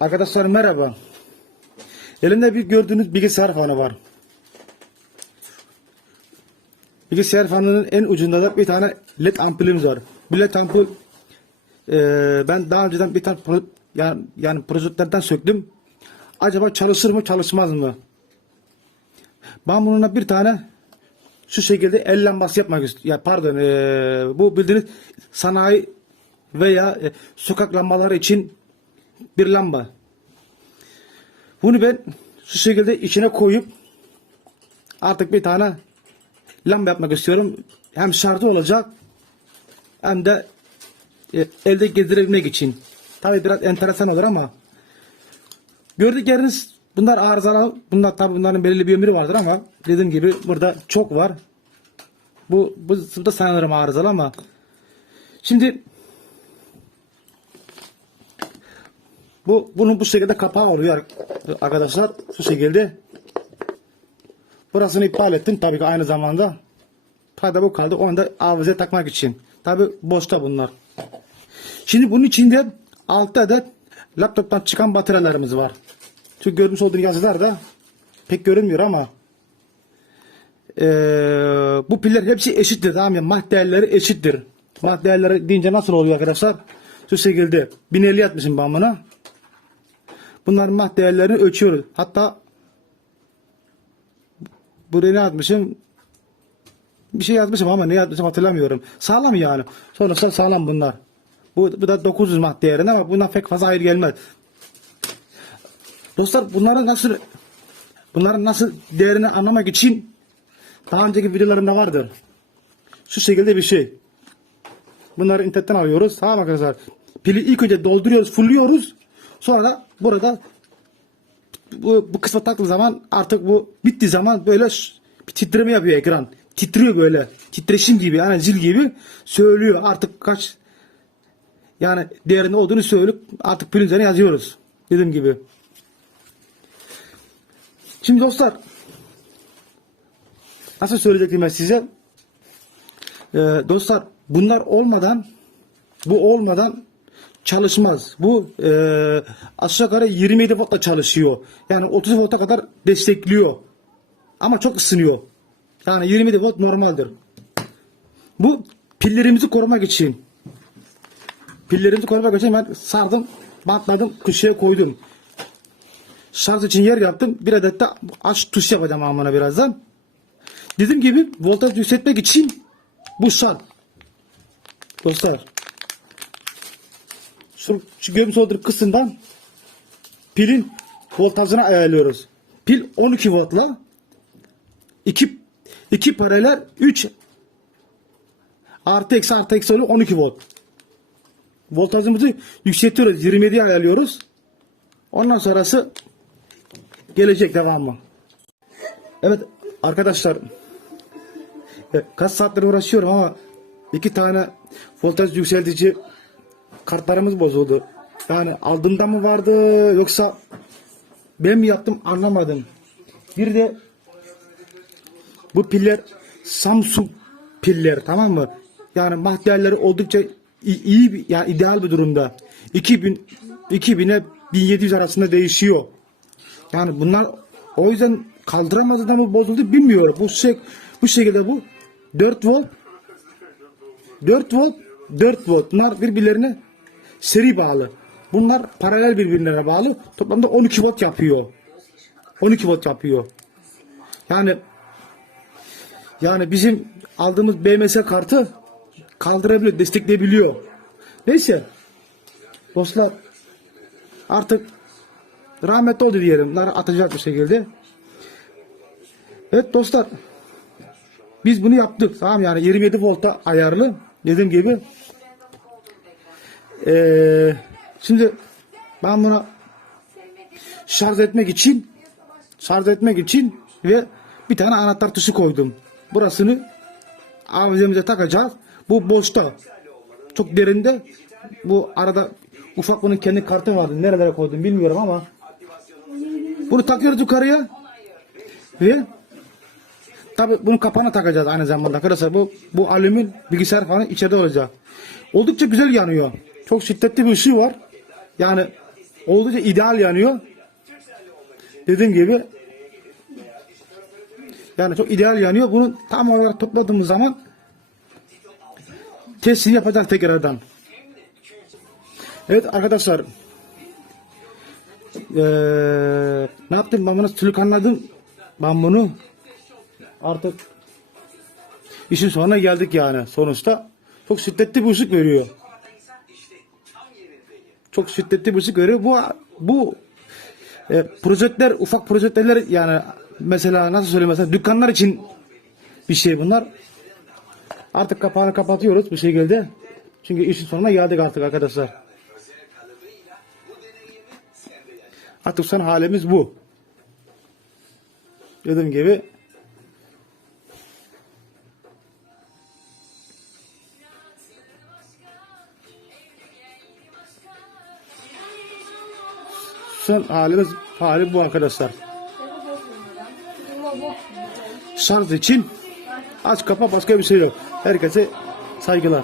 Arkadaşlar merhaba. Elimde bir gördüğünüz bilgisayar fanı var. Bilgisayar fanının en ucunda da bir tane led ampulümüz var. Bu led ampul eee, ben daha önceden bir tane pro- yani, yani projektörden söktüm. Acaba çalışır mı çalışmaz mı? Ben bununla bir tane şu şekilde el lambası yapmak istiyorum. Ya pardon eee, bu bildiğiniz sanayi veya e, sokak lambaları için bir lamba. Bunu ben şu şekilde içine koyup artık bir tane lamba yapmak istiyorum. Hem şarjı olacak hem de e, elde gezdirebilmek için. Tabi biraz enteresan olur ama gördükleriniz bunlar arızalı. Bunlar tabi bunların belirli bir ömrü vardır ama dediğim gibi burada çok var. Bu bu sınıfta sanırım arızalı ama şimdi Bu bunun bu şekilde kapağı oluyor arkadaşlar. Şu şekilde. Burasını iptal ettim tabii ki aynı zamanda. Tabi bu kaldı. Onu da avize takmak için. Tabi boşta bunlar. Şimdi bunun içinde 6 adet laptoptan çıkan bataryalarımız var. Şu görmüş olduğunuz yazılar da pek görünmüyor ama eee, bu piller hepsi eşittir tamam mı? Mah değerleri eşittir. Mah değerleri deyince nasıl oluyor arkadaşlar? Şu şekilde 1050 atmışım ben buna. Bunların mah değerlerini ölçüyoruz. Hatta buraya ne yazmışım? Bir şey yazmışım ama ne yazmışım hatırlamıyorum. Sağlam yani. Sonuçta sağlam bunlar. Bu, bu da 900 mah değerinde ama bundan pek fazla hayır gelmez. Dostlar bunların nasıl bunların nasıl değerini anlamak için daha önceki videolarımda vardır. Şu şekilde bir şey. Bunları internetten alıyoruz. Tamam arkadaşlar. Pili ilk önce dolduruyoruz, fulluyoruz. Sonra da burada bu, bu kısma taktığı zaman artık bu bittiği zaman böyle bir titreme yapıyor ekran. Titriyor böyle. Titreşim gibi yani zil gibi söylüyor artık kaç yani değerinde olduğunu söyleyip artık pilin üzerine yazıyoruz. Dediğim gibi. Şimdi dostlar nasıl söyleyecektim ben size? Ee, dostlar bunlar olmadan bu olmadan çalışmaz. Bu e, aşağı yukarı 27 voltla çalışıyor. Yani 30 volta kadar destekliyor. Ama çok ısınıyor. Yani 27 volt normaldir. Bu pillerimizi korumak için. Pillerimizi korumak için ben sardım, bantladım, köşeye koydum. Şarj için yer yaptım. Bir adet de aç tuş yapacağım amına birazdan. Dediğim gibi voltaj yükseltmek için bu şart. Dostlar. Şu, görmüş olduğunuz kısımdan pilin voltajını ayarlıyoruz. Pil 12 voltla 2 2 paralel 3 artı eksi artı eksi oluyor 12 volt. Voltajımızı yükseltiyoruz. 27'ye ayarlıyoruz. Ondan sonrası gelecek devamı. Evet arkadaşlar e, kaç saattir uğraşıyorum ama iki tane voltaj yükseltici kartlarımız bozuldu. Yani aldığımda mı vardı yoksa ben mi yaptım anlamadım. Bir de bu piller Samsung piller tamam mı? Yani maddiyerleri oldukça iyi bir, yani ideal bir durumda. 2000 2000'e 1700 arasında değişiyor. Yani bunlar o yüzden kaldıramadı da mı bozuldu bilmiyorum. Bu şey bu şekilde bu 4 volt 4 volt 4 volt bunlar birbirlerine seri bağlı. Bunlar paralel birbirine bağlı. Toplamda 12 volt yapıyor. 12 volt yapıyor. Yani yani bizim aldığımız BMS kartı kaldırabiliyor, destekleyebiliyor. Neyse. Dostlar artık rahmetli oldu diyelim. Bunları atacak bir şekilde. Evet dostlar. Biz bunu yaptık. Tamam yani 27 volta ayarlı. Dediğim gibi. Ee, şimdi ben buna şarj etmek için şarj etmek için ve bir tane anahtar tuşu koydum. Burasını avizemize takacağız. Bu boşta. Çok derinde. Bu arada ufak bunun kendi kartı vardı. Nerelere koydum bilmiyorum ama bunu takıyoruz yukarıya ve tabi bunun kapağını takacağız aynı zamanda arkadaşlar. Bu bu alümin bilgisayar falan içeride olacak. Oldukça güzel yanıyor. Çok şiddetli bir ışığı var. Yani oldukça ideal yanıyor. Dediğim gibi yani çok ideal yanıyor. Bunu tam olarak topladığımız zaman testini yapacağız tekrardan. Evet arkadaşlar eee, ne yaptım ben bunu sülükanladım ben bunu artık işin sonuna geldik yani sonuçta çok şiddetli bir ışık veriyor çok şiddetli bir veriyor. Bu bu e, projeler ufak projeler yani mesela nasıl söyleyeyim mesela dükkanlar için bir şey bunlar. Artık kapağını kapatıyoruz bir şekilde çünkü işin sonuna geldik artık arkadaşlar. Artık son halimiz bu. Dediğim gibi son halimiz hali bu arkadaşlar. Şarj için aç kapa başka bir şey yok. Herkese saygılar.